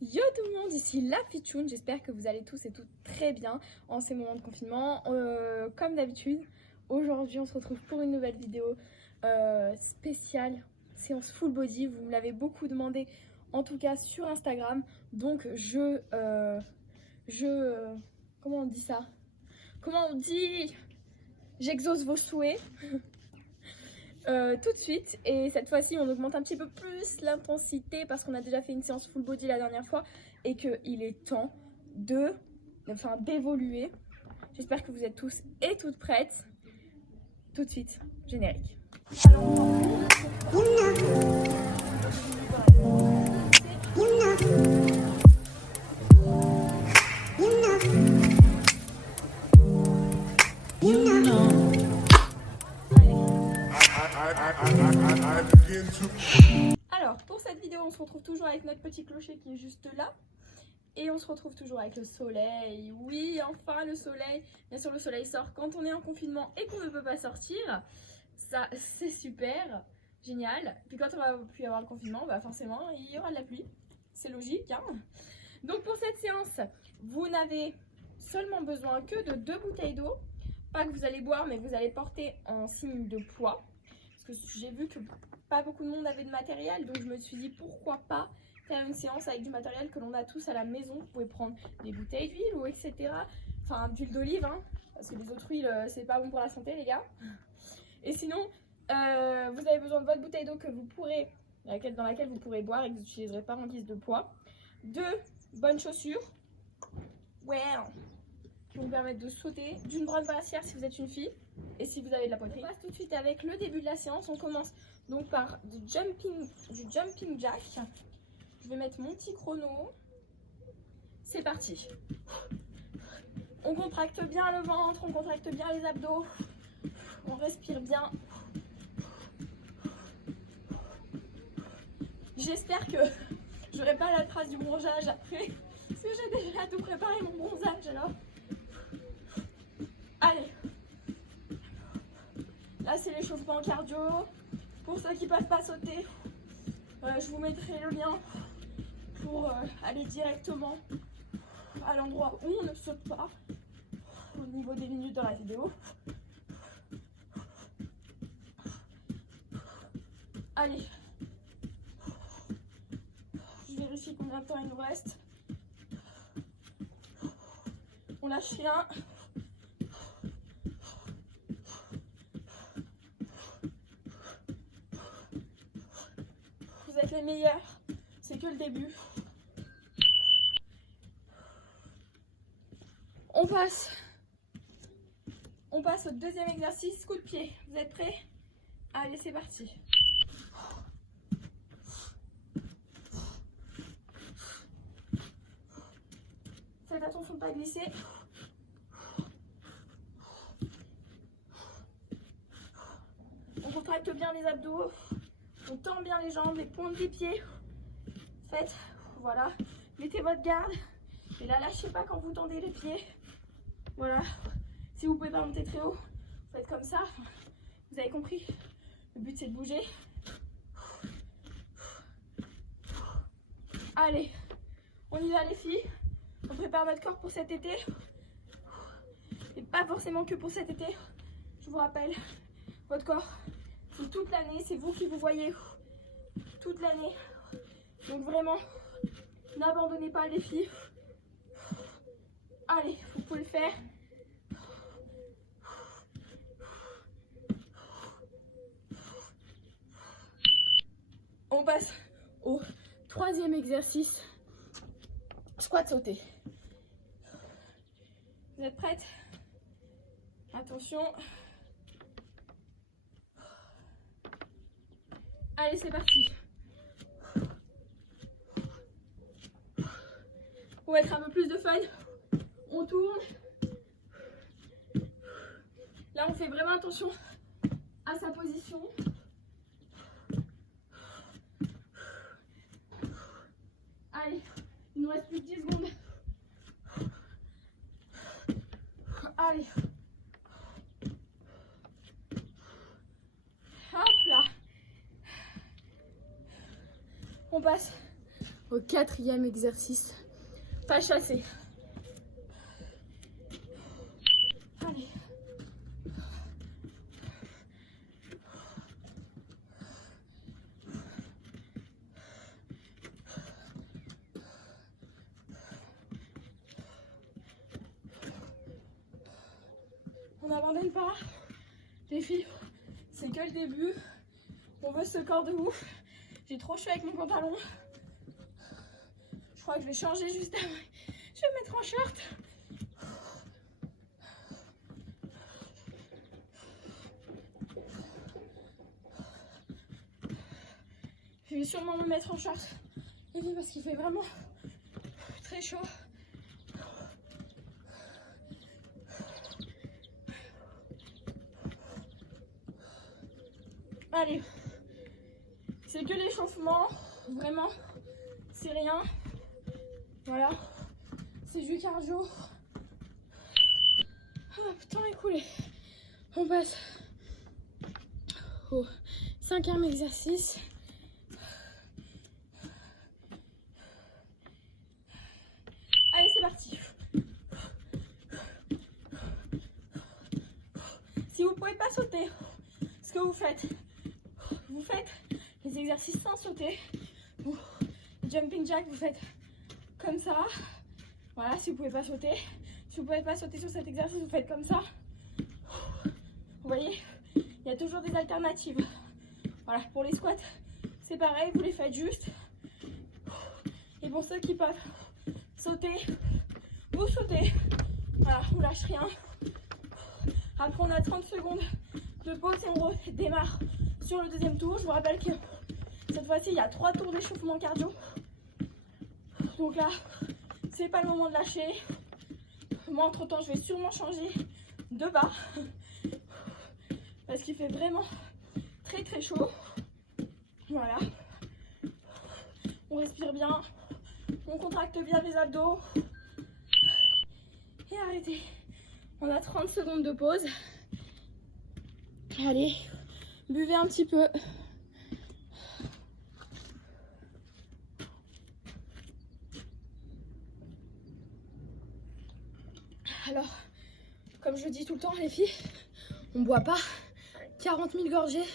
Yo tout le monde, ici la Fitchoun, j'espère que vous allez tous et toutes très bien en ces moments de confinement. Comme d'habitude, aujourd'hui on se retrouve pour une nouvelle vidéo spéciale, séance full body. Vous me l'avez beaucoup demandé, en tout cas sur Instagram. Donc comment on dit ça? Comment on dit? J'exauce vos souhaits. Tout de suite, et cette fois-ci on augmente un petit peu plus l'intensité parce qu'on a déjà fait une séance full body la dernière fois et qu'il est temps d'évoluer. J'espère que vous êtes tous et toutes prêtes. Tout de suite, générique. Alors, pour cette vidéo, on se retrouve toujours avec notre petit clocher qui est juste là. Et on se retrouve toujours avec le soleil. Oui, enfin le soleil. Bien sûr, le soleil sort quand on est en confinement et qu'on ne peut pas sortir. Ça, c'est super, génial. Puis quand on va plus avoir le confinement, bah forcément, il y aura de la pluie. C'est logique, hein. Donc pour cette séance, vous n'avez seulement besoin que de 2 bouteilles d'eau. Pas que vous allez boire, mais vous allez porter en signe de poids. Parce que j'ai vu que pas beaucoup de monde avait de matériel, donc je me suis dit pourquoi pas faire une séance avec du matériel que l'on a tous à la maison. Vous pouvez prendre des bouteilles d'huile ou etc. Enfin d'huile d'olive, hein, parce que les autres huiles c'est pas bon pour la santé les gars. Et sinon vous avez besoin de votre bouteille d'eau que vous pourrez, dans laquelle vous pourrez boire et que vous n'utiliserez pas en guise de poids. 2 bonnes chaussures, ouais, qui vous permettent de sauter, d'une bonne brassière si vous êtes une fille et si vous avez de la poitrine. On passe tout de suite avec le début de la séance. On commence donc par du jumping jack. Je vais mettre mon petit chrono. C'est parti. On contracte bien le ventre, on contracte bien les abdos. On respire bien. J'espère que j'aurai pas la trace du bronzage après. Parce que j'ai déjà tout préparé mon bronzage alors. Allez. Là c'est l'échauffement cardio. Pour ceux qui ne peuvent pas sauter, je vous mettrai le lien pour aller directement à l'endroit où on ne saute pas au niveau des minutes dans la vidéo. Allez, je vérifie combien de temps il nous reste. On lâche rien. Vous êtes les meilleurs, c'est que le début. On passe au deuxième exercice, coup de pied. Vous êtes prêts? Allez, c'est parti. Faites attention de ne pas glisser. On contracte bien les abdos. On tend bien les jambes, les pointes des pieds. Faites, voilà. Mettez votre garde. Et là, lâchez pas quand vous tendez les pieds. Voilà. Si vous pouvez pas monter très haut, faites comme ça. Vous avez compris? Le but c'est de bouger. Allez, on y va les filles. On prépare notre corps pour cet été. Et pas forcément que pour cet été. Je vous rappelle, votre corps, c'est toute l'année. C'est vous qui vous voyez toute l'année. Donc vraiment, n'abandonnez pas les filles. Allez, vous pouvez le faire. On passe au troisième exercice, squat sauté. Vous êtes prêtes? Attention. Allez, c'est parti. Pour mettre un peu plus de fun, on tourne. Là, on fait vraiment attention à sa position. Allez, il nous reste plus que 10 secondes. Allez. Hop là. On passe au 4e exercice. Pas chassé. Allez. On n'abandonne pas. Les filles, c'est que le début. On veut ce corps de ouf. J'ai trop chaud avec mon pantalon. Je crois que je vais changer juste après. Je vais me mettre en short. Je vais sûrement me mettre en short. Et oui, parce qu'il fait vraiment très chaud. Allez, c'est que l'échauffement, vraiment, c'est rien. Voilà, c'est du cardio. Hop, temps écoulé. On passe au 5e exercice. Allez, c'est parti. Si vous ne pouvez pas sauter, ce que vous faites les exercices sans sauter. Jumping jack, vous faites comme ça. Voilà, si vous pouvez pas sauter. Si vous pouvez pas sauter sur cet exercice, vous faites comme ça. Vous voyez, il y a toujours des alternatives. Voilà, pour les squats, c'est pareil, vous les faites juste. Et pour ceux qui peuvent sauter, vous sautez. Voilà, on lâche rien. Après, on a 30 secondes de pause et on redémarre sur le 2e tour. Je vous rappelle que cette fois-ci, il y a 3 tours d'échauffement cardio. Donc là, c'est pas le moment de lâcher. Moi, entre-temps, je vais sûrement changer de bas. Parce qu'il fait vraiment très très chaud. Voilà. On respire bien. On contracte bien les abdos. Et arrêtez. On a 30 secondes de pause. Allez, buvez un petit peu. Alors, comme je dis tout le temps, les filles, on ne boit pas 40 000 gorgées.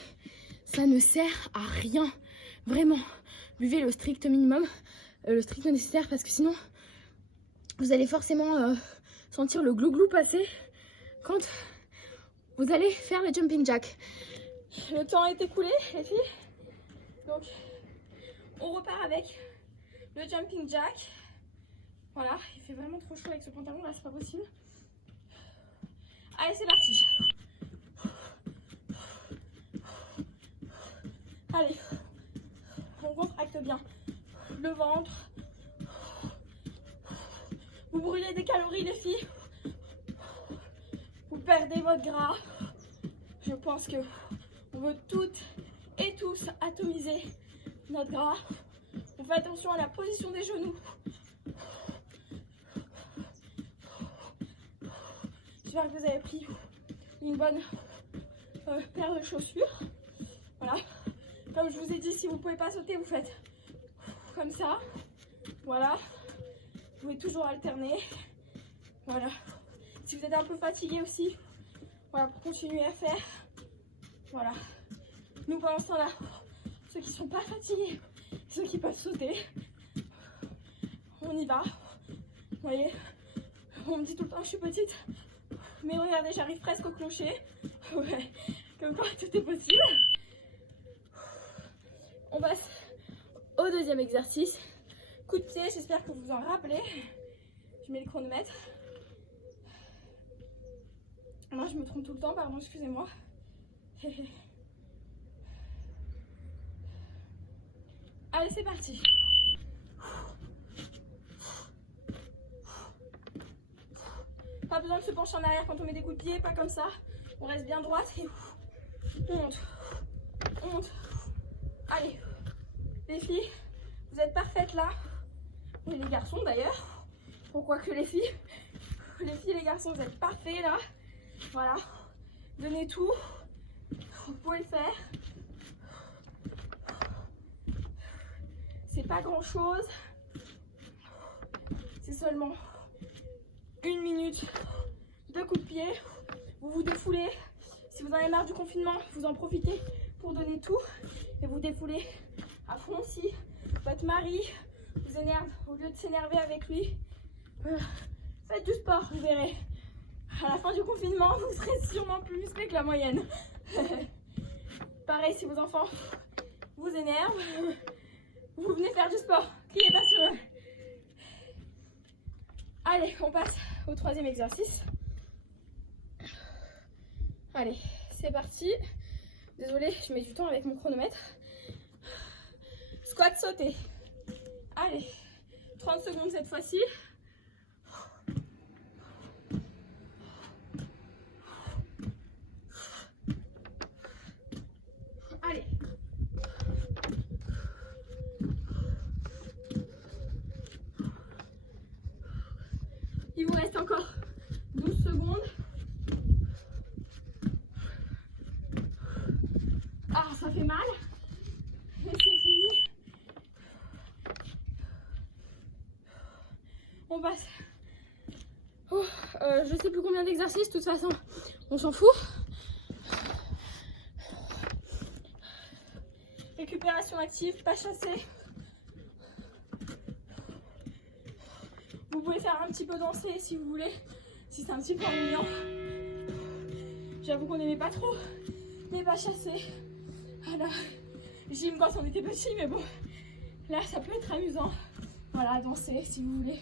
Ça ne sert à rien. Vraiment, buvez le strict minimum, le strict nécessaire, parce que sinon, vous allez forcément sentir le glouglou passer quand vous allez faire le jumping jack. Le temps est écoulé, les filles. Donc, on repart avec le jumping jack. Voilà, il fait vraiment trop chaud avec ce pantalon là, c'est pas possible. Allez, c'est parti. Allez, on contracte bien le ventre. Vous brûlez des calories, les filles. Vous perdez votre gras. Je pense que on veut toutes et tous atomiser notre gras. On fait attention à la position des genoux. J'espère que vous avez pris une bonne paire de chaussures. Voilà. Comme je vous ai dit, si vous ne pouvez pas sauter, vous faites comme ça. Voilà. Vous pouvez toujours alterner. Voilà. Si vous êtes un peu fatigué aussi, voilà, pour continuer à faire. Voilà. Nous, pendant ce temps-là, ceux qui ne sont pas fatigués, ceux qui peuvent sauter, on y va. Vous voyez, on me dit tout le temps que je suis petite. Mais regardez, j'arrive presque au clocher. Ouais, comme quoi tout est possible. On passe au 2e exercice. Coup de pied, j'espère que vous vous en rappelez. Je mets le chronomètre. Moi, je me trompe tout le temps, pardon, excusez-moi. Allez, c'est parti. Pas besoin de se pencher en arrière quand on met des coups de pied, pas comme ça. On reste bien droite et on monte. On monte. Allez, les filles, vous êtes parfaites là. Et les garçons d'ailleurs. Pourquoi que les filles? Les filles et les garçons, vous êtes parfaits là. Voilà. Donnez tout. Vous pouvez le faire. C'est pas grand chose. seulement 1 minute de coups de pied. Vous vous défoulez. Si vous en avez marre du confinement, vous en profitez pour donner tout et vous défoulez à fond. Si votre mari vous énerve, au lieu de s'énerver avec lui, faites du sport, vous verrez. À la fin du confinement, vous serez sûrement plus musclé que la moyenne. Pareil, si vos enfants vous énervent, vous venez faire du sport. Criez pas sur eux. Allez, on passe au 3e exercice. Allez, c'est parti. Désolée, je mets du temps avec mon chronomètre. Squat sauté. Allez, 30 secondes cette fois-ci. Allez. Il vous reste encore 12 secondes. Ah, ça fait mal. Mais c'est fini. On passe. Oh, je sais plus combien d'exercices, de toute façon, on s'en fout. Récupération active, pas chasser. Vous pouvez faire un petit peu danser si vous voulez, si c'est un petit peu ennuyant. J'avoue qu'on n'aimait pas trop, mais pas chasser. Voilà, gym quand on était petit, mais bon, là ça peut être amusant. Voilà, danser si vous voulez.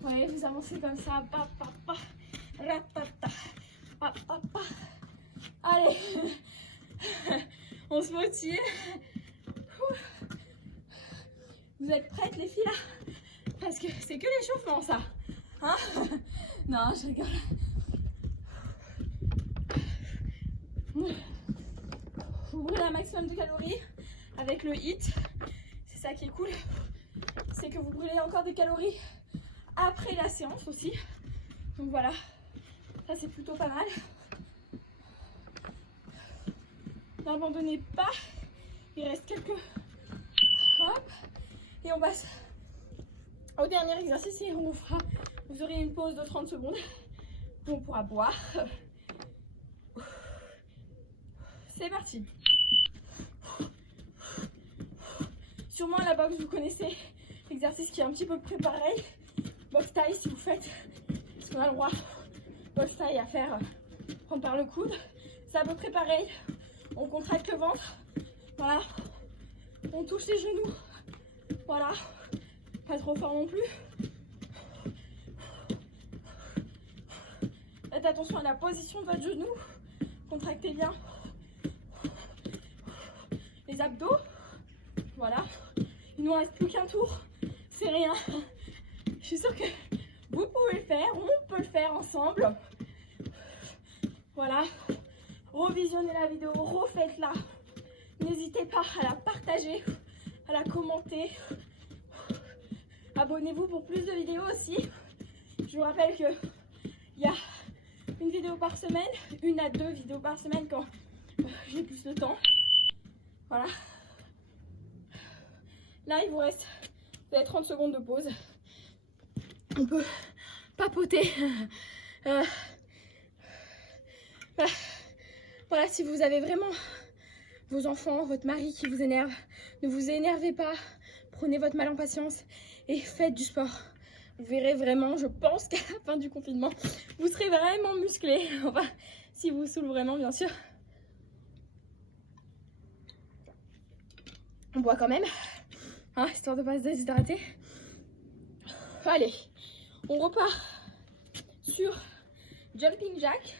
Vous voyez, vous avancez comme ça, pa pa pa, ratata, pa pa pa. Allez, on se motive. Vous êtes prêtes les filles là? Parce que c'est que l'échauffement ça. Hein? Non, je rigole. Vous brûlez un maximum de calories avec le HIIT. C'est ça qui est cool. C'est que vous brûlez encore des calories après la séance aussi. Donc voilà. Ça c'est plutôt pas mal. N'abandonnez pas. Il reste quelques... Hop. Et on passe au dernier exercice et on fera, vous aurez une pause de 30 secondes où on pourra boire. C'est parti. Sûrement à la boxe vous connaissez l'exercice qui est un petit peu préparé. Box taille si vous faites, parce qu'on a le droit box taille à faire, prendre par le coude. C'est à peu près pareil. On contracte le ventre. Voilà. On touche les genoux. Voilà. Pas trop fort non plus. Faites attention à la position de votre genou. Contractez bien les abdos. Voilà. Il ne nous reste plus qu'un tour. C'est rien. Je suis sûre que vous pouvez le faire. On peut le faire ensemble. Voilà. Revisionnez la vidéo. Refaites-la. N'hésitez pas à la partager, à la commenter. Abonnez-vous pour plus de vidéos aussi. Je vous rappelle qu'il y a une vidéo par semaine, 1 à 2 vidéos par semaine quand j'ai plus de temps. Voilà. Là, il vous reste 30 secondes de pause. On peut papoter. Voilà, si vous avez vraiment vos enfants, votre mari qui vous énerve, ne vous énervez pas. Prenez votre mal en patience et faites du sport. Vous verrez vraiment, je pense qu'à la fin du confinement, vous serez vraiment musclé. Enfin, si vous saoule vraiment, bien sûr. On boit quand même, hein, histoire de ne pas se déshydrater. Allez, on repart sur Jumping Jack.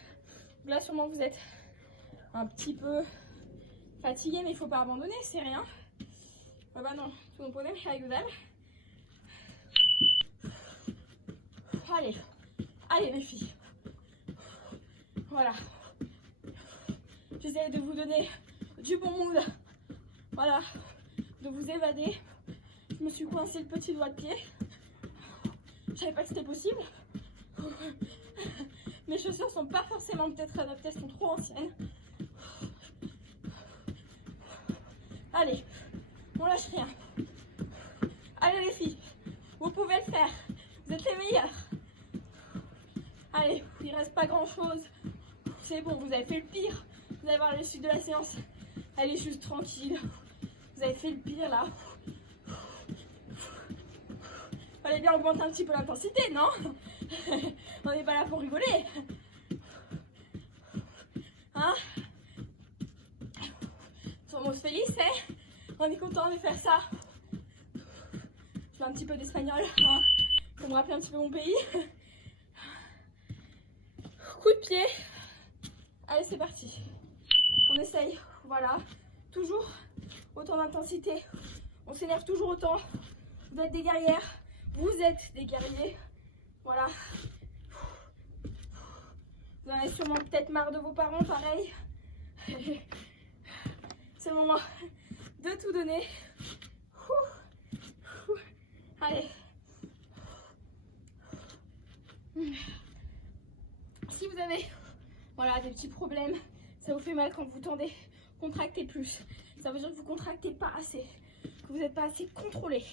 Là, sûrement, vous êtes un petit peu fatigué, mais il ne faut pas abandonner, c'est rien. Ah bah non, tout mon problème, ayudar. Allez, allez mes filles. Voilà. J'essaie de vous donner du bon mood. Voilà, de vous évader. Je me suis coincé le petit doigt de pied. Je savais pas que c'était possible. Mes chaussures sont pas forcément peut-être adaptées, elles sont trop anciennes. Allez, on lâche rien. Allez les filles, vous pouvez le faire. Vous êtes les meilleurs. Allez, il reste pas grand chose. C'est bon, vous avez fait le pire. Vous allez voir la suite de la séance. Allez, juste tranquille. Vous avez fait le pire là. Fallait bien augmenter un petit peu l'intensité, non? On n'est pas là pour rigoler. Hein? Somos felices, hein? On est content de faire ça. Je fais un petit peu d'espagnol, hein, pour me rappeler un petit peu mon pays. Coup de pied. Allez, c'est parti. On essaye, voilà. Toujours autant d'intensité. On s'énerve toujours autant. Vous êtes des guerrières. Vous êtes des guerriers. Voilà. Vous en avez sûrement peut-être marre de vos parents, pareil. C'est le moment de tout donner. Allez. Si vous avez voilà, des petits problèmes, ça vous fait mal quand vous tendez, contractez plus. Ça veut dire que vous contractez pas assez, que vous n'êtes pas assez contrôlé.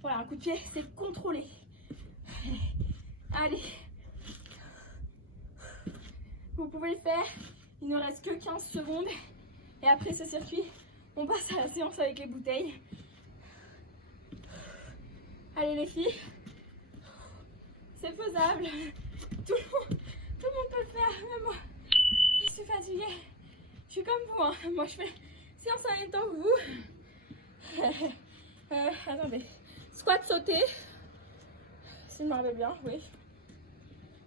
Voilà, un coup de pied, c'est contrôlé. Allez. Vous pouvez le faire. Il ne reste que 15 secondes. Et après ce circuit, on passe à la séance avec les bouteilles. Allez les filles. C'est faisable. Tout le monde peut le faire. Même moi, je suis fatiguée. Je suis comme vous. Hein. Moi, je fais séance en même temps que vous. Attendez. Squat sauté. Si je me rappelle bien, oui.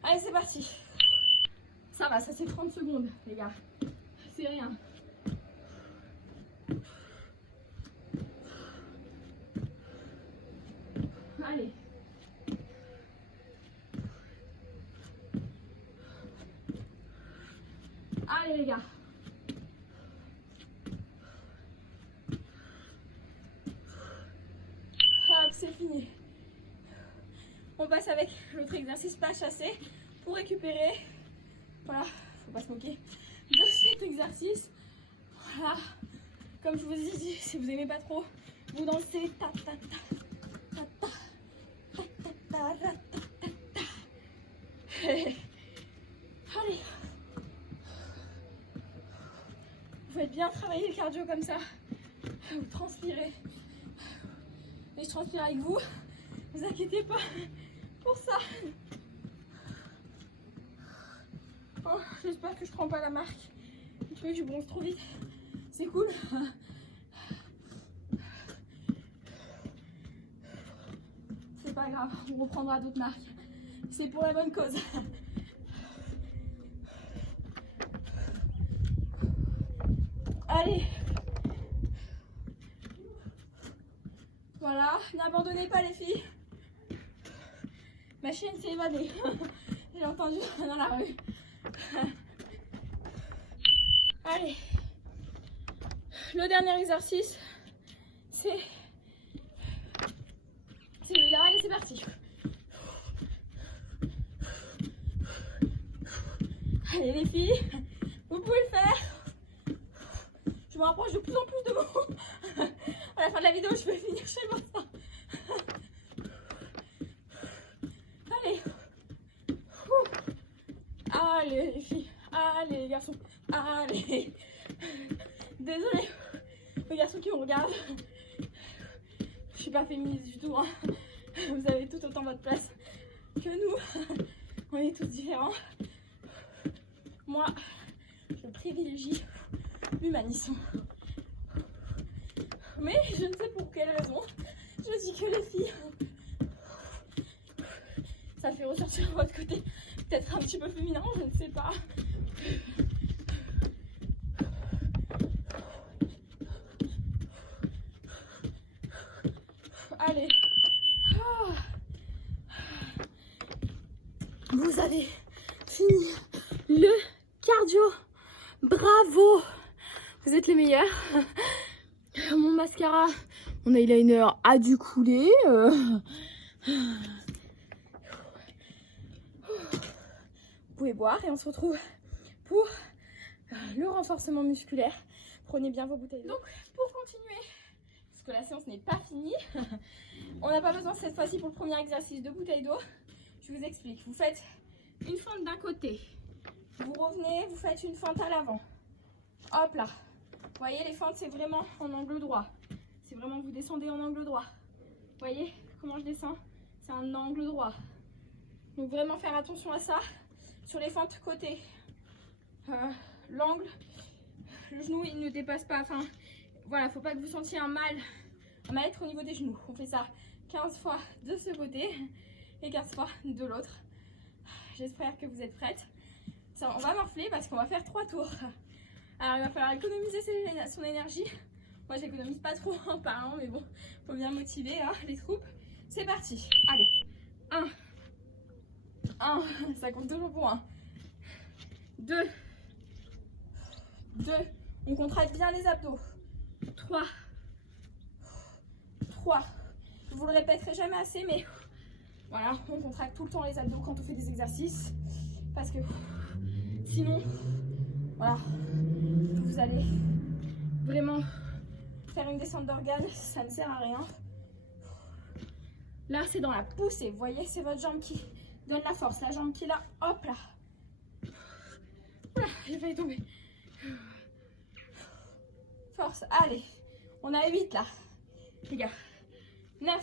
Allez, c'est parti. Ça va, ça c'est 30 secondes, les gars. C'est rien. Allez. Allez, les gars. Hop, c'est fini. On passe avec l'autre exercice, pas chasser, pour récupérer. Voilà, faut pas se moquer de cet exercice. Voilà, comme je vous ai dit, si vous aimez pas trop, vous dansez ta ta ta ta ta ta ta ta ta ta. Allez, vous faites bien travailler le cardio comme ça. Vous transpirez. Et je transpire avec vous. Vous inquiétez pas pour ça. Oh, j'espère que je prends pas la marque. Le truc, je bronze trop vite. C'est cool. C'est pas grave, on reprendra d'autres marques. C'est pour la bonne cause. Allez. Voilà, n'abandonnez pas les filles. Ma chienne s'est évadée. J'ai entendu dans la rue. Allez. Le dernier exercice, c'est celui-là. Allez, c'est parti. Allez les filles, vous pouvez le faire. Je me rapproche de plus en plus de vous. À la fin de la vidéo, je vais finir chez moi. Allez. Allez les filles. Allez les garçons. Allez. Désolée les garçons qui me regardent. Je suis pas féministe du tout. Hein. Vous avez tout autant votre place que nous. On est tous différents. Moi, je privilégie l'humanisme. Mais je ne sais pour quelle raison. Je dis que les filles, ça fait ressortir votre côté peut-être un petit peu féminin, je ne sais pas. Allez. Vous avez fini le cardio. Bravo. Vous êtes les meilleurs. Mon mascara, mon eyeliner a dû couler. Vous pouvez boire et on se retrouve pour le renforcement musculaire. Prenez bien vos bouteilles. Donc pour continuer, que la séance n'est pas finie. On n'a pas besoin cette fois-ci pour le premier exercice de bouteille d'eau. Je vous explique. Vous faites une fente d'un côté. Vous revenez, vous faites une fente à l'avant. Hop là. Vous voyez, les fentes, c'est vraiment en angle droit. C'est vraiment, vous descendez en angle droit. Vous voyez comment je descends? C'est un angle droit. Donc vraiment faire attention à ça. Sur les fentes côté, l'angle, le genou, il ne dépasse pas. Enfin, voilà, faut pas que vous sentiez un mal-être au niveau des genoux. On fait ça 15 fois de ce côté et 15 fois de l'autre. J'espère que vous êtes prêtes. Ça, on va morfler parce qu'on va faire 3 tours. Alors il va falloir économiser son énergie. Moi j'économise pas trop en parlant, mais bon, faut bien motiver hein, les troupes. C'est parti. Allez. 1, ça compte toujours pour 1. 2, on contracte bien les abdos. 3, je vous le répéterai jamais assez, mais voilà, on contracte tout le temps les abdos quand on fait des exercices, parce que sinon, voilà, vous allez vraiment faire une descente d'organes, ça ne sert à rien. Là, c'est dans la poussée, vous voyez, c'est votre jambe qui donne la force, la jambe qui est là, hop là. Voilà, j'ai failli tomber. Force, allez, on a 8 là, les gars. 9.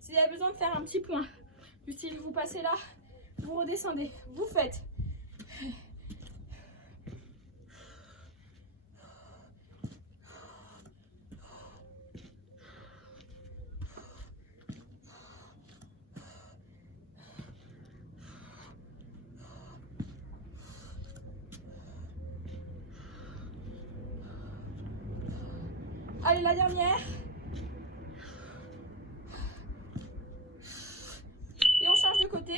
Si vous avez besoin de faire un petit point, du style vous passez là, vous redescendez, vous faites. Allez, la dernière. Et on change de côté.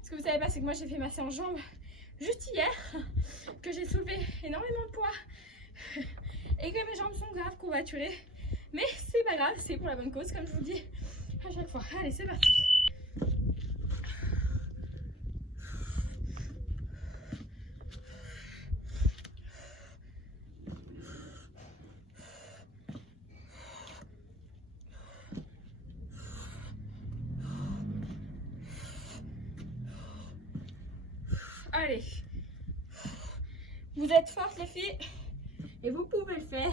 Ce que vous savez pas, c'est que moi j'ai fait ma séance jambes juste hier, que j'ai soulevé énormément de poids et que mes jambes sont grave courbaturées. Mais c'est pas grave, c'est pour la bonne cause, comme je vous dis à chaque fois. Allez, c'est parti. Allez, vous êtes fortes les filles et vous pouvez le faire.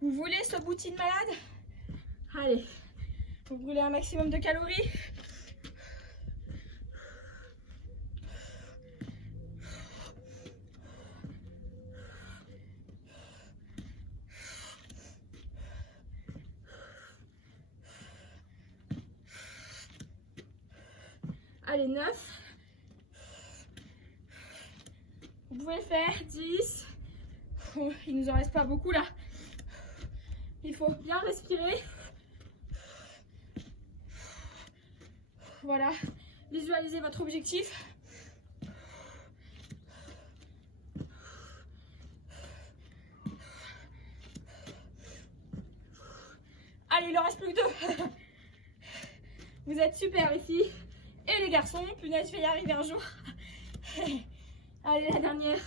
Vous voulez ce bouti de malade? Allez, vous brûlez un maximum de calories. Allez, 9. Vous pouvez le faire, 10. Oh, il nous en reste pas beaucoup là. Il faut bien respirer. Voilà, visualisez votre objectif. Allez, il en reste plus que 2. Vous êtes super les filles et les garçons. Punaise, je vais y arriver un jour. Allez, la dernière.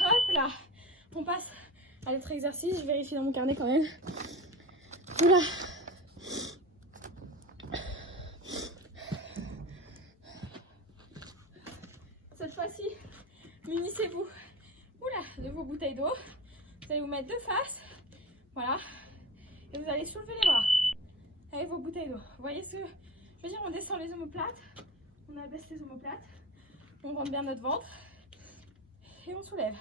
Hop là. On passe à l'autre exercice. Je vérifie dans mon carnet quand même. Oula. Cette fois-ci, munissez-vous de vos bouteilles d'eau. Vous allez vous mettre de face. Voilà. Et vous allez soulever les bras avec vos bouteilles d'eau. Vous voyez ce que je veux dire? On descend les omoplates. On abaisse les omoplates. On rentre bien notre ventre. Et on soulève.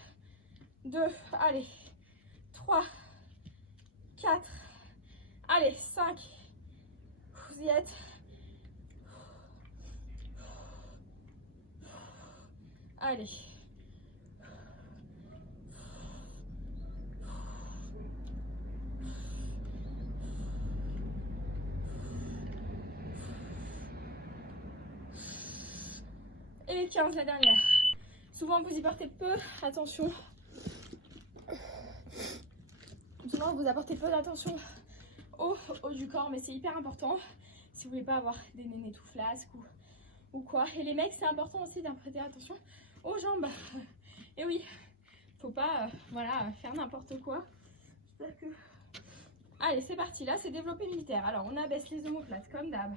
2, allez. 3, 4, allez, 5. Vous y êtes. Allez. Et les 15, la dernière. Souvent, vous y portez peu attention. Souvent, vous apportez peu d'attention au haut du corps, mais c'est hyper important si vous voulez pas avoir des nénés tout flasques ou ou quoi. Et les mecs, c'est important aussi d'en prêter attention aux jambes. Et oui, faut pas voilà, faire n'importe quoi. J'espère que... Allez, c'est parti. Là, c'est développé militaire. Alors, on abaisse les omoplates comme d'hab.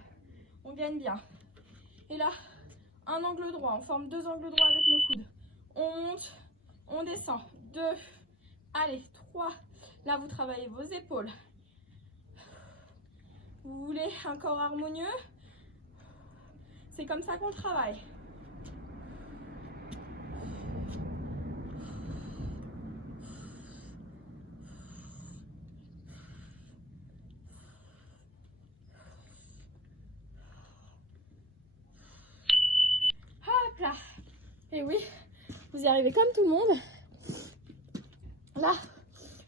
On gagne bien. Et là, un angle droit. On forme 2 angles droits avec nos coudes. On monte, on descend. 2, allez, 3. Là, vous travaillez vos épaules. Vous voulez un corps harmonieux? C'est comme ça qu'on travaille. Hop là. Et oui, vous y arrivez comme tout le monde. Là,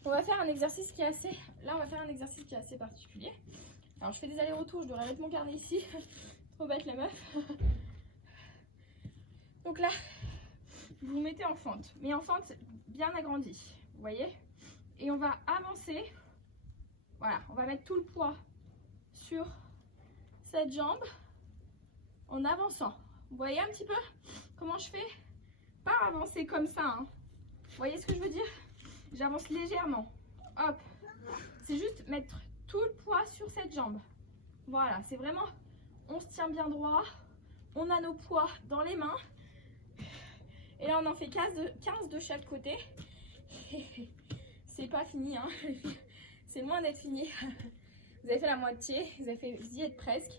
on va faire un exercice qui est assez... Là, on va faire un exercice qui est assez particulier. Alors, je fais des allers-retours. Je devrais mettre mon carnet ici. Trop bête la meuf. Donc là, vous vous mettez en fente. Mais en fente bien agrandie. Vous voyez? Et on va avancer. Voilà, on va mettre tout le poids sur cette jambe en avançant. Vous voyez un petit peu comment je fais? Pas avancer comme ça. Hein. Vous voyez ce que je veux dire? J'avance légèrement. Hop. C'est juste mettre tout le poids sur cette jambe. Voilà, c'est vraiment... On se tient bien droit. On a nos poids dans les mains. Et là, on en fait 15 de chaque côté. C'est pas fini, hein. C'est loin d'être fini. Vous avez fait la moitié. Vous y êtes presque.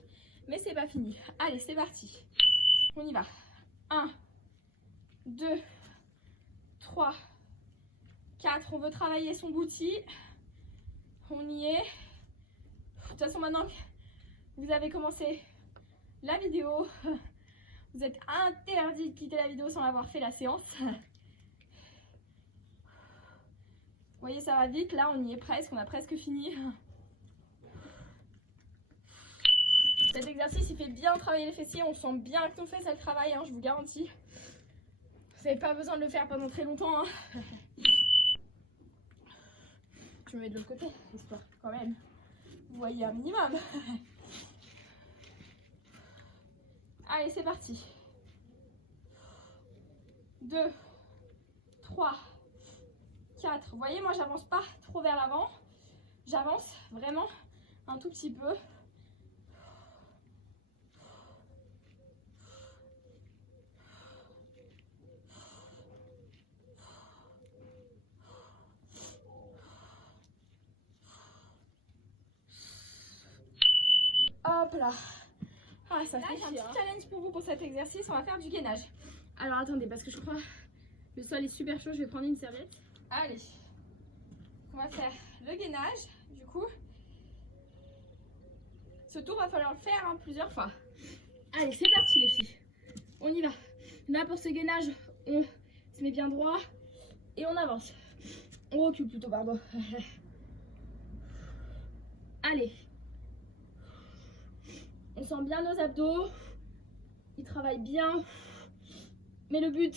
Mais c'est pas fini. Allez, c'est parti. On y va. 1, 2, 3, 4. On veut travailler son booty. On y est. De toute façon, maintenant que vous avez commencé la vidéo, vous êtes interdit de quitter la vidéo sans avoir fait la séance. Vous voyez, ça va vite. Là, on y est presque. On a presque fini. Cet exercice, il fait bien travailler les fessiers. On sent bien que nos fesses, elles travaillent, hein, je vous garantis. Vous n'avez pas besoin de le faire pendant très longtemps. Hein. Je me mets de l'autre côté, histoire quand même. Vous voyez un minimum. Allez, c'est parti. 2, 3, 4. Vous voyez, moi, j'avance pas trop vers l'avant. J'avance vraiment un tout petit peu. Hop là. Ah, ça fait un petit challenge pour vous pour cet exercice. On va faire du gainage. Alors attendez, parce que je crois le sol est super chaud. Je vais prendre une serviette. Allez. On va faire le gainage. Du coup, ce tour va falloir le faire hein, plusieurs fois. Allez, c'est parti les filles. On y va. Là pour ce gainage, on se met bien droit et on avance. On recule plutôt, pardon. Allez. On sent bien nos abdos, ils travaillent bien, mais le but,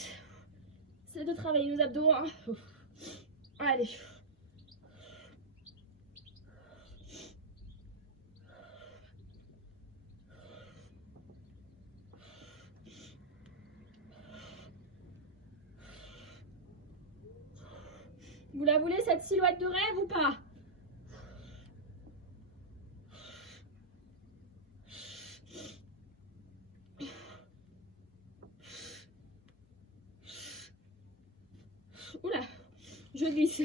c'est de travailler nos abdos. Hein. Allez. Vous la voulez cette silhouette de rêve ou pas? Oula, je glisse.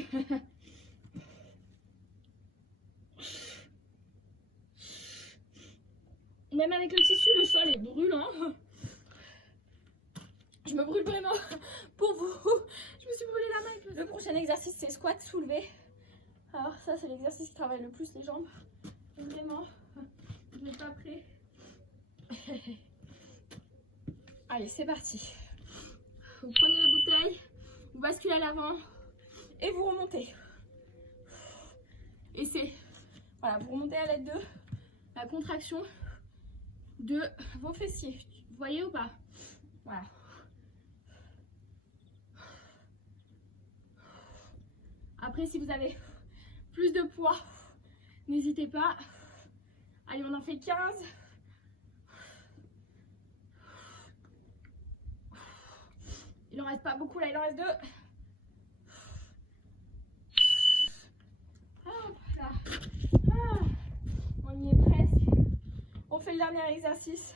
Même avec le tissu, le sol est brûlant. Je me brûle vraiment pour vous. Je me suis brûlé la main. Le prochain exercice, c'est squat soulevé. Alors ça, c'est l'exercice qui travaille le plus les jambes. Vraiment, vous n'êtes pas prêts. Allez, c'est parti. Vous prenez les bouteilles, vous basculez à l'avant et vous remontez. Et c'est, voilà, vous remontez à l'aide de la contraction de vos fessiers. Vous voyez ou pas? Voilà. Après, si vous avez plus de poids, n'hésitez pas. Allez, on en fait 15. Il en reste pas beaucoup là, il en reste 2. Hop là. Ah, on y est presque. On fait le dernier exercice.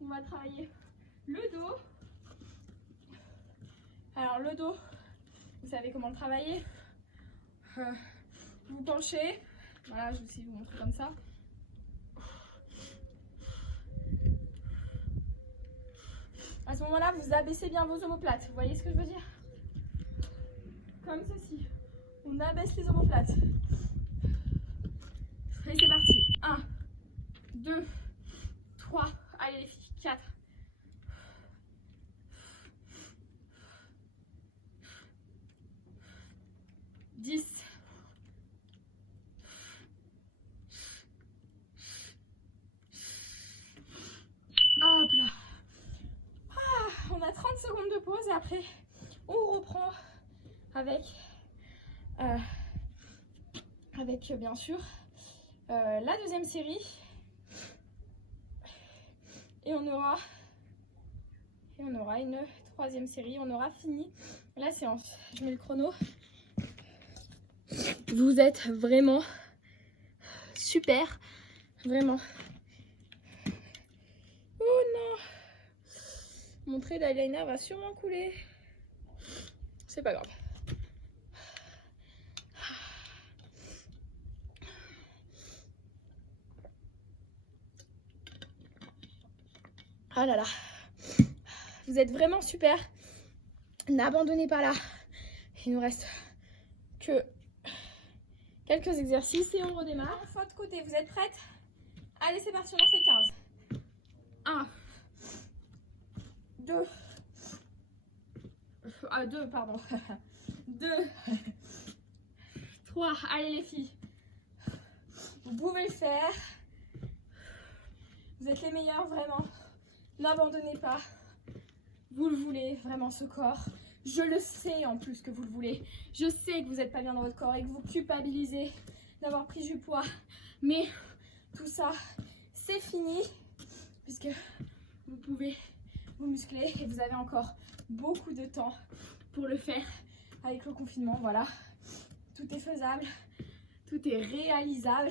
On va travailler le dos. Alors le dos, vous savez comment le travailler. Vous penchez. Voilà, je vais aussi vous montrer comme ça. À ce moment-là, vous abaissez bien vos omoplates. Vous voyez ce que je veux dire? Comme ceci. On abaisse les omoplates. Et c'est parti. 1, 2, 3. Allez les filles. 4. 10. Hop là. On a 30 secondes de pause et après on reprend avec bien sûr la deuxième série et on aura une troisième série. On aura fini la séance. Je mets le chrono. Vous êtes vraiment super, vraiment. Oh non, mon trait d'eyeliner va sûrement couler. C'est pas grave. Ah là là. Vous êtes vraiment super. N'abandonnez pas là. Il nous reste que quelques exercices et on redémarre. Fois de côté, vous êtes prêtes? Allez, c'est parti, on en fait 15. 1, 2, 2, pardon. 2, 3, allez les filles. Vous pouvez le faire. Vous êtes les meilleurs, vraiment. N'abandonnez pas. Vous le voulez, vraiment, ce corps. Je le sais en plus que vous le voulez. Je sais que vous n'êtes pas bien dans votre corps et que vous culpabilisez d'avoir pris du poids. Mais tout ça, c'est fini. Puisque vous pouvez vous muscler et vous avez encore beaucoup de temps pour le faire avec le confinement. Voilà, tout est faisable, tout est réalisable.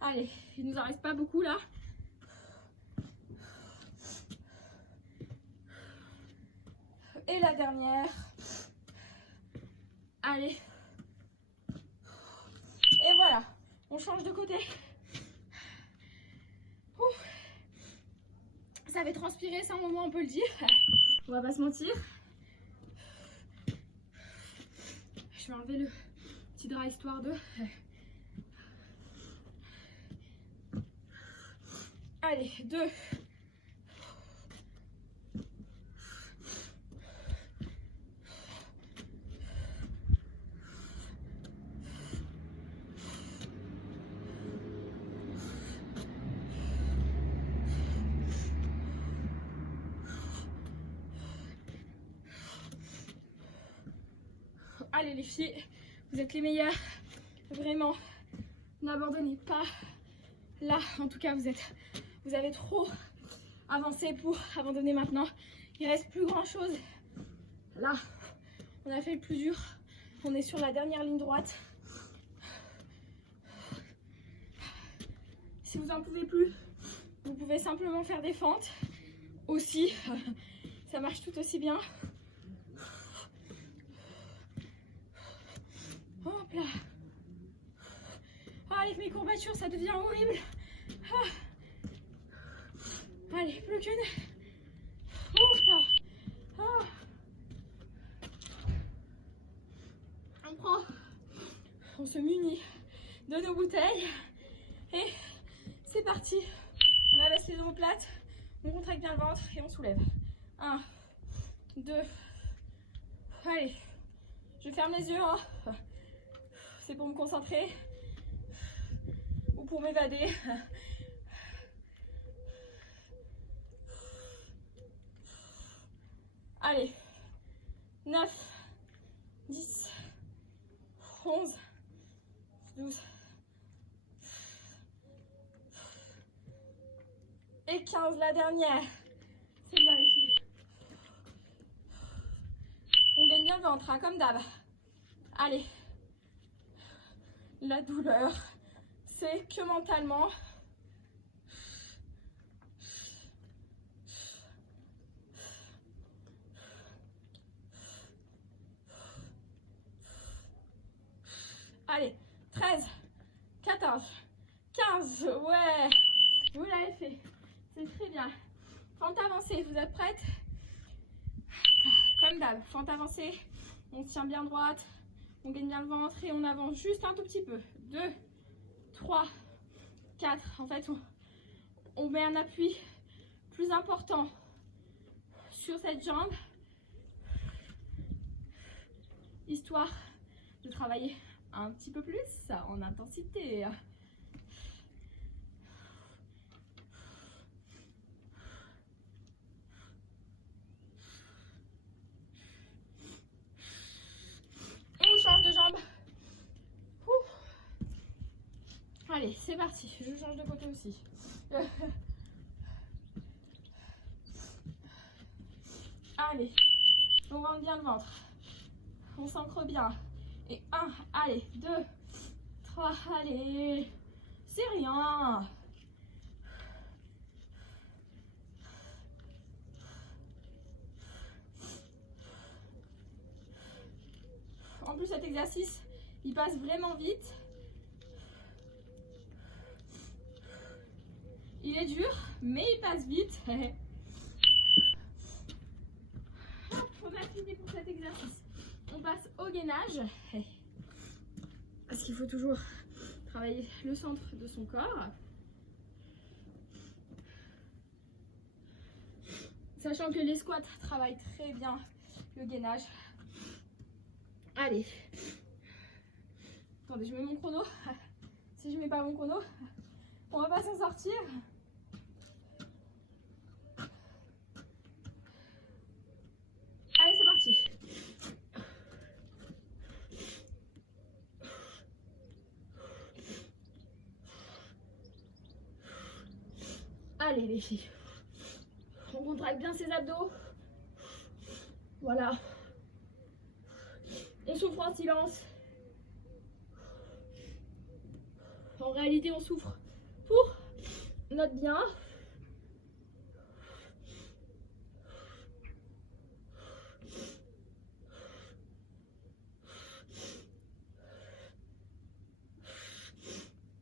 Allez, il nous en reste pas beaucoup là. Et la dernière. Allez. Et voilà, on change de côté. Ça avait transpiré, c'est un moment, on peut le dire. On va pas se mentir. Je vais enlever le petit drap histoire de... Allez, 2. Allez les filles, vous êtes les meilleures. Vraiment, n'abandonnez pas. Là, en tout cas, vous avez trop avancé pour abandonner maintenant. Il reste plus grand chose. Là, on a fait le plus dur. On est sur la dernière ligne droite. Si vous en pouvez plus, vous pouvez simplement faire des fentes. Aussi, ça marche tout aussi bien. Hop là. Ah, avec mes courbatures, ça devient horrible. Ah. Allez, plus qu'une. Ouf là. Ah. On se munit de nos bouteilles. Et c'est parti. On abaisse les omoplates. On contracte bien le ventre et on soulève. 1, 2. Allez. Je ferme les yeux. Hein. C'est pour me concentrer ou pour m'évader. Allez, 9, 10, 11, 12 et 15, la dernière. C'est bien ici. bien le ventre, hein, comme d'hab. Allez. La douleur, c'est que mentalement. Allez, 13, 14, 15, ouais, vous l'avez fait, c'est très bien. Fente avancée, vous êtes prêtes? Comme d'hab, fente avancée, on se tient bien droite, on gagne bien le ventre et on avance juste un tout petit peu. 2, 3, 4, en fait on met un appui plus important sur cette jambe, histoire de travailler un petit peu plus en intensité. On change de jambe. Allez, c'est parti. Je change de côté aussi. Allez, on rentre bien le ventre. On s'ancre bien. Et 1, allez, 2, 3, allez. C'est rien. En plus, cet exercice, il passe vraiment vite. Il est dur, mais il passe vite. Hop, on a fini pour cet exercice. On passe au gainage. Parce qu'il faut toujours travailler le centre de son corps. Sachant que les squats travaillent très bien le gainage. Allez. Attendez, je mets mon chrono. Si je mets pas mon chrono, on va pas s'en sortir. Allez, c'est parti. Allez les filles. On contracte bien ses abdos. Voilà. On souffre en silence. En réalité, on souffre pour notre bien.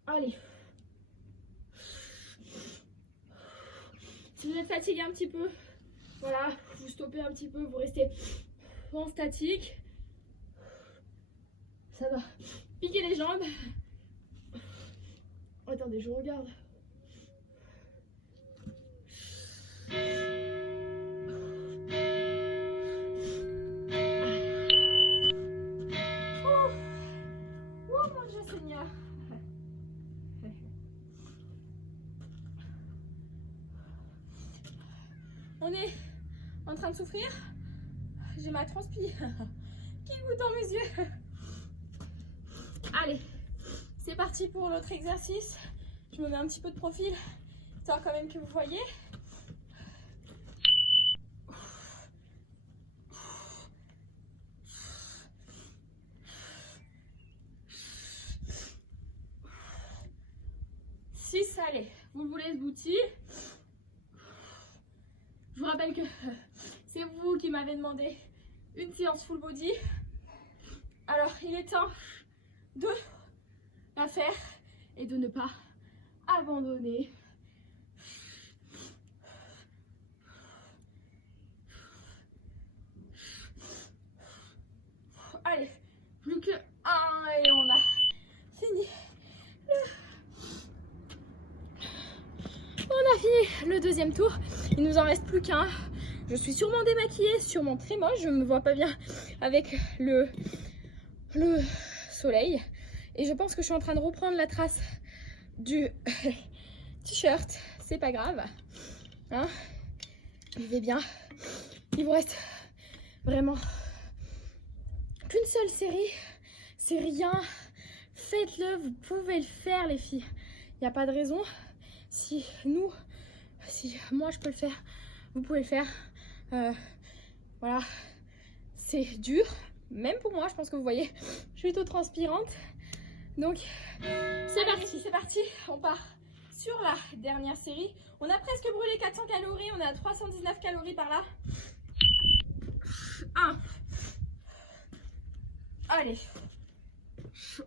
Allez. Si vous êtes fatigué un petit peu, voilà, vous stoppez un petit peu, vous restez en statique. Ça va piquer les jambes. Attendez, je regarde. Oh mon Dieu Seigneur. On est en train de souffrir. J'ai ma transpi qui goûte dans mes yeux. Allez, c'est parti pour l'autre exercice. Je me mets un petit peu de profil, histoire quand même que vous voyez. Six, allez, vous voulez ce booty. Je vous rappelle que c'est vous qui m'avez demandé une séance full body. Alors, il est temps de la faire et de ne pas abandonner. Allez, plus que un et on a fini. On a fini le deuxième tour. Il nous en reste plus qu'un. Je suis sûrement démaquillée, sûrement très moche. Je ne me vois pas bien avec le soleil. Et je pense que je suis en train de reprendre la trace du t-shirt. C'est pas grave. Hein, vivez bien. Il vous reste vraiment qu'une seule série. C'est rien. Faites-le. Vous pouvez le faire, les filles. Il n'y a pas de raison. Si moi je peux le faire, vous pouvez le faire. Voilà. c'est dur, même pour moi, je pense que vous voyez, je suis toute transpirante. Donc, c'est parti, on part sur la dernière série. On a presque brûlé 400 calories, on est à 319 calories par là. 1. Allez,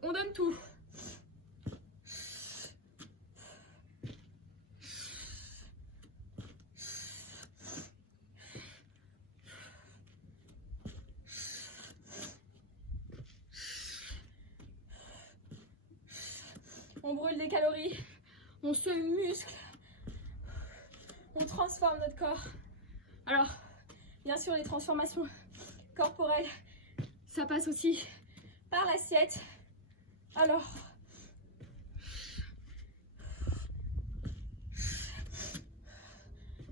on donne tout. On brûle des calories, on se muscle, on transforme notre corps. Alors, bien sûr, les transformations corporelles, ça passe aussi par l'assiette. Alors,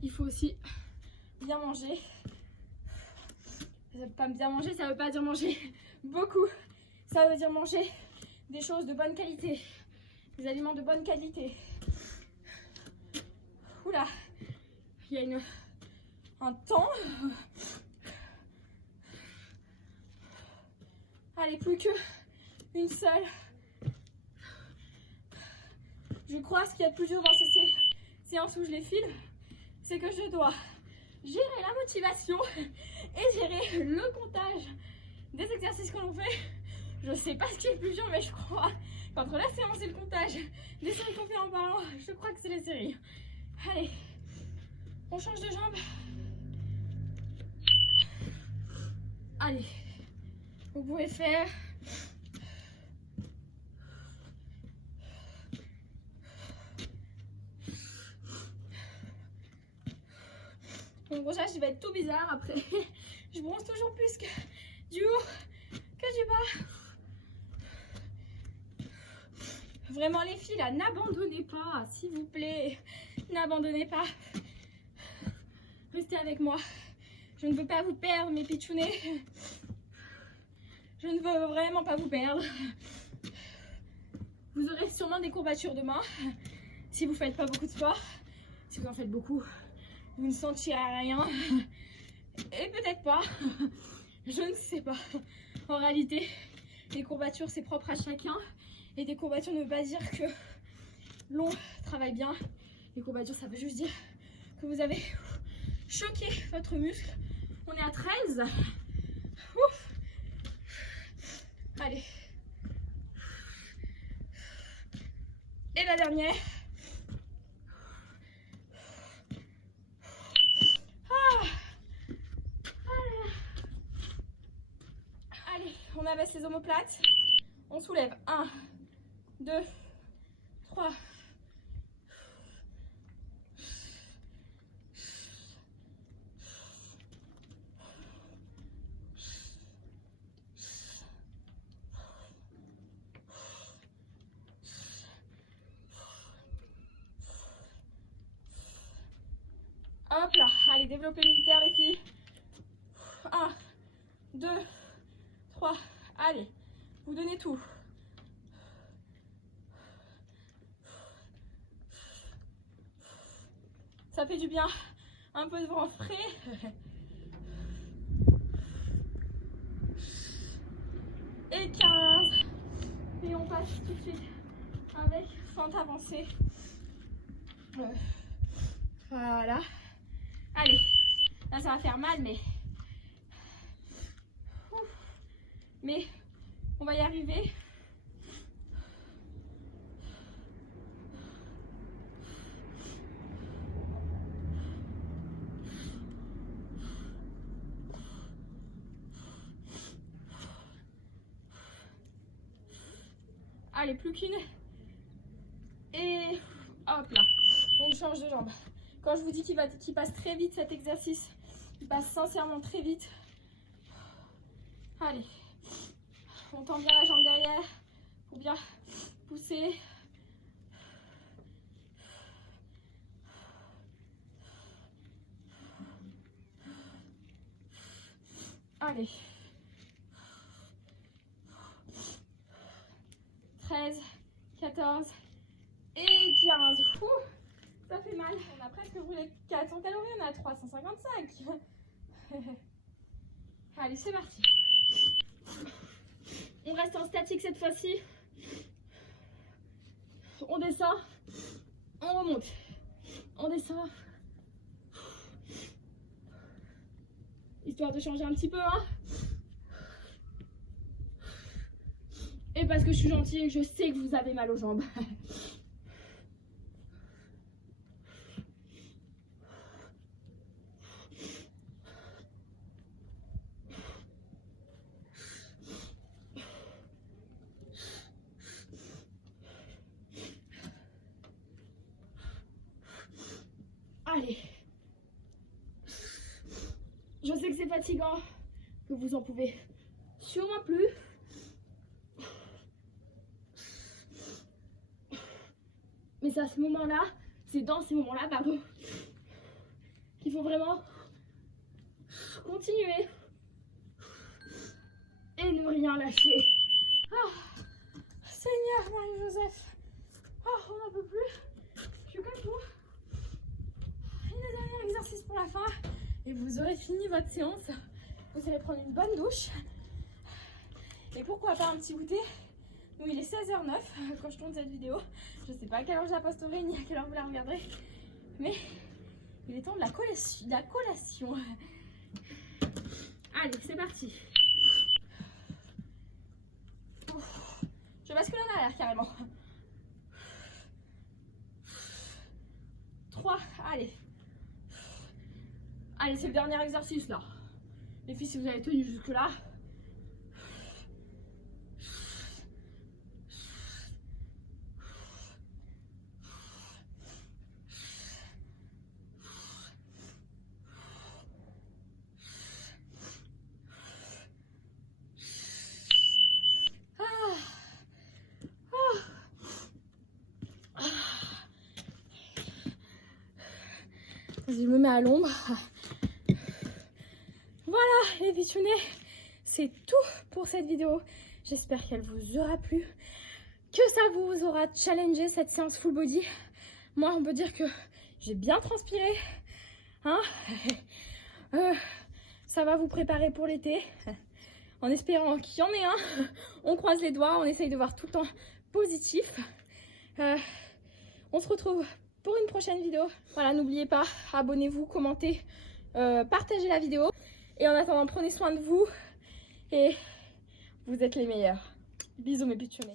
il faut aussi bien manger. Pas bien manger, ça veut pas dire manger beaucoup. Ça veut dire manger des choses de bonne qualité. Des aliments de bonne qualité. Oula, il y a un temps. Allez, plus que une seule. Je crois ce qu'il y a de plus dur dans ces séances où je les file, c'est que je dois gérer la motivation et gérer le comptage des exercices que l'on fait. Je sais pas ce qui est le plus dur, mais je crois qu'entre la séance et le comptage des séries qu'on fait en parlant, je crois que c'est les séries. Allez, on change de jambe. Allez, vous pouvez faire mon bronzage il va être tout bizarre après. Je bronze toujours plus que du haut que du bas. Vraiment les filles là, n'abandonnez pas, s'il vous plaît. N'abandonnez pas. Restez avec moi. Je ne veux pas vous perdre mes pitchounets. Je ne veux vraiment pas vous perdre. Vous aurez sûrement des courbatures demain. Si vous ne faites pas beaucoup de sport. Si vous en faites beaucoup, vous ne sentirez rien. Et peut-être pas. Je ne sais pas. En réalité, les courbatures, c'est propre à chacun. Et des courbatures ne veut pas dire que l'on travaille bien. Les courbatures, ça veut juste dire que vous avez choqué votre muscle. On est à 13. Ouf. Allez. Et la dernière. Allez, on abaisse les omoplates. On soulève. 1, 2, 3. Hop là, allez, développez militaire les filles. 1, 2, 3, allez, vous donnez tout. Ça fait du bien, un peu de vent frais. Et 15. Et on passe tout de suite avec fente avancée. Voilà. Allez, là ça va faire mal, mais on va y arriver. Allez, plus qu'une. Et hop là, on change de jambe. Quand je vous dis qu'il passe très vite cet exercice, il passe sincèrement très vite. Allez, on tend bien la jambe derrière pour bien pousser. Allez. 13, 14 et 15. Ouh, ça fait mal. On a presque brûlé 400 calories, on est à 355. Allez, c'est parti. On reste en statique cette fois-ci. On descend, on remonte. On descend. Histoire de changer un petit peu, hein. Et parce que je suis gentille et que je sais que vous avez mal aux jambes. Allez. Je sais que c'est fatigant, que vous en pouvez sûrement plus. Mais c'est à ce moment-là, c'est dans ces moments-là, pardon, qu'il faut vraiment continuer et ne rien lâcher. Ah, Seigneur Marie-Joseph, oh, on n'en peut plus. Je suis comme vous. Et le dernier exercice pour la fin. Et vous aurez fini votre séance. Vous allez prendre une bonne douche. Et pourquoi pas un petit goûter. Nous, il est 16h09 quand je tourne cette vidéo. Je sais pas à quelle heure je la posterai ni à quelle heure vous la regarderez. Mais il est temps de la collation. Allez, c'est parti. Je bascule en arrière carrément. 3, allez. Allez, c'est le dernier exercice là. Les filles, si vous avez tenu jusque là. Je me mets à l'ombre. Voilà les pitchounets, c'est tout pour cette vidéo. J'espère qu'elle vous aura plu, que ça vous aura challengé cette séance full body. Moi, on peut dire que j'ai bien transpiré. Hein, ça va vous préparer pour l'été. En espérant qu'il y en ait un. On croise les doigts, on essaye de voir tout le temps positif. On se retrouve pour une prochaine vidéo. Voilà, n'oubliez pas, abonnez-vous, commentez, partagez la vidéo. Et en attendant, prenez soin de vous et vous êtes les meilleurs. Bisous mes pitchounets.